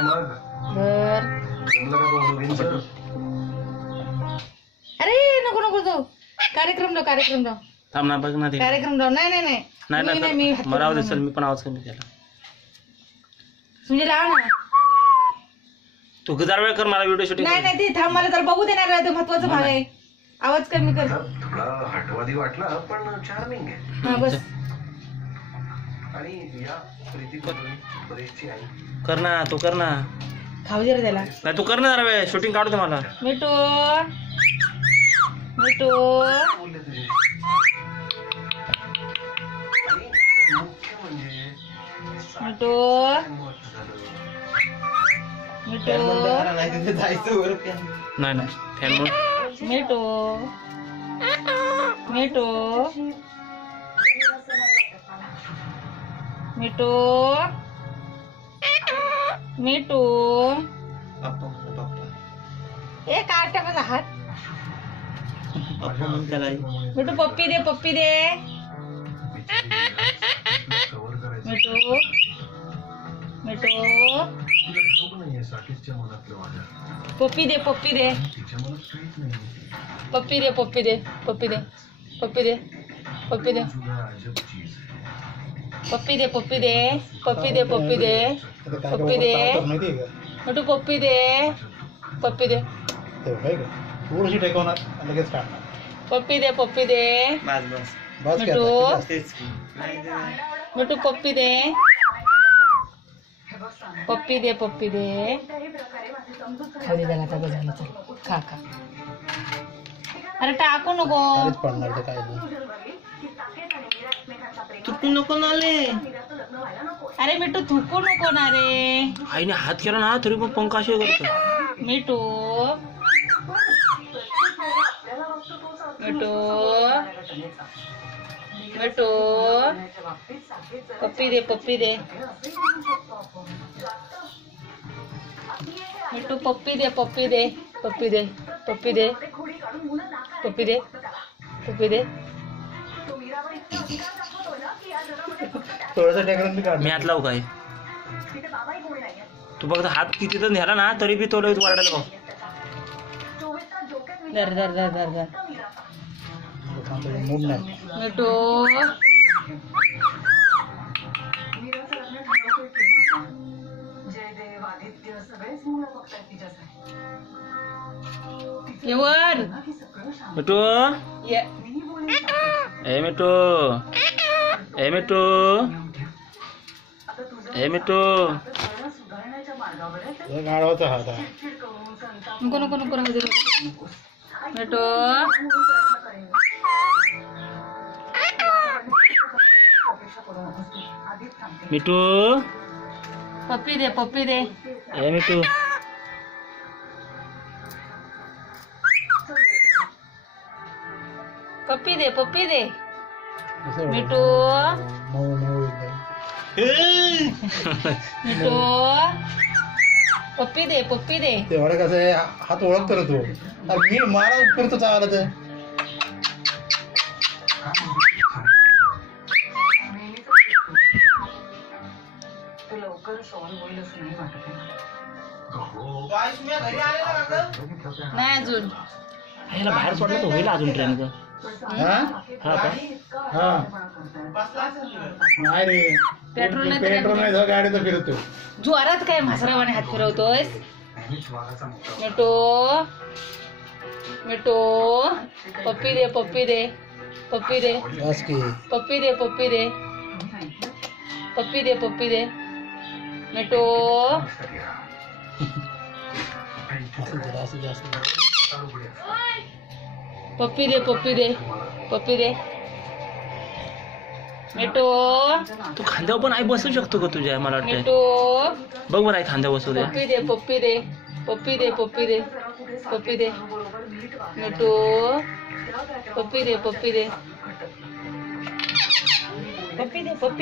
काय मग धर. जमलं का दोघींचं? अरे नको नको जाऊ. कार्यक्रम लाव कार्यक्रम लाव थांब ना बघ ना ते कार्यक्रम लाव. नाही नाही नाही मी नाही मी मला राहू दे चल मी पण आवाज कमी केला. म्हणजे लाव ना. तू जरा वेळ कर मला व्हिडिओ शूटिंग. नाही नाही ते थांब मला तर बघू देणार आहे. तो महत्वाचा भाग आहे. आवाज कमी कर. थोडा हटवादी वाटला पण चार्मिंग आहे. हा बस. आणि या प्रीती बरीचशी आई कर ना तू कर ना. खाऊ दे रे त्याला. नाही तू कर ना जरा वेळ शूटिंग काढू दे मला. मिठू मिठू बोलले तुझे. आणि मुख्य म्हणजे मिठू महत्व झालं. मिठू नाही नाही फॅन म्हणून मिठू मिठू मिठू मिठू ए काढता माझा हात. मिठू पप्पी दे पप्पी दे. कव्हर करायचं. मिठू मिठू तुला ठाऊक नाहीये साकेतच्या मनातलं माझ्या. पप्पी दे पप्पी दे तिच्या मनात काहीच नाही. पप्पी दे पप्पी दे पप्पी दे पप्पी दे पप्पी दे तुला अजब चीज आहे. पप्पी दे पप्पी दे पप्पी दे पप्पी दे पप्पी दे मिठू पप्पी दे पप्पी दे थोडीशी टेकवणार लगेच काढणार. पप्पी दे पप्पी दे बस बस बस मिठू तेच मिठू पप्पी दे पप्पी दे पप्पी दे. खाऊ दे त्याला आता बस झालं चल खा खा. अरे टाकू नको. काहीच पडणार तर काय नाही. तू नको ना आले. अरे मिठू थुकू नको ना रे. आईने हात केला ना तरी पण पंखा असे करतो. मिठू मिठू मिठू पप्पी दे पप्पी दे मिठू पप्पी दे पप्पी दे पप्पी दे पप्पी दे पप्पी दे पप्पी दे. थोडंसं टेकवून मी काढणार. मी हात लावू काय तू फक्त हात किती तर न्याला ना तरी बी तो लगेच वाढायला भाऊ. धर धर धर धर धर. मूड नाही. मिठू येवर मिठू ये. ए मिठू ए मिठू ए मिठू हे गाढवाचा हात आहे. नको नको नको राहू दे. मिठू मिठू पप्पी दे पप्पी दे ए मिठू पप्पी दे पप्पी दे असं मिठू मऊ मऊ एकदम. मिठू पप्पी दे पप्पी दे. तेवढं कसं आहे हात ओळखतो ना तू. अरे मी मला करतो चांगला तर नाही अजून. ह्याला बाहेर सोडलं तर होईल अजून ट्रेन का. हा हा का हा नाही रे. पेट्रोल नाही तर पेट्रोल नाही तर गाडीचं फिरतो. जोरात काय म्हासरावाने हात फिरवतोय. मिठू मिठू पप्पी दे पप्पी दे पप्पी दे बस की पप्पी दे पप्पी दे पप्पी दे पप्पी दे मिठू असं जास्त पप्पी दे पप्पी दे पप्पी दे मिठू तू खांद्यावर पण आई बसू शकतो का तुझ्या मला वाटतं. मिठू बघ बरं आई खांद्यावर बसू दे. पप्पी दे पप्पी दे पप्पी दे पप्पी दे पप्पी दे मिठू पप्पी दे पप्पी दे पप्पी दे पप्पी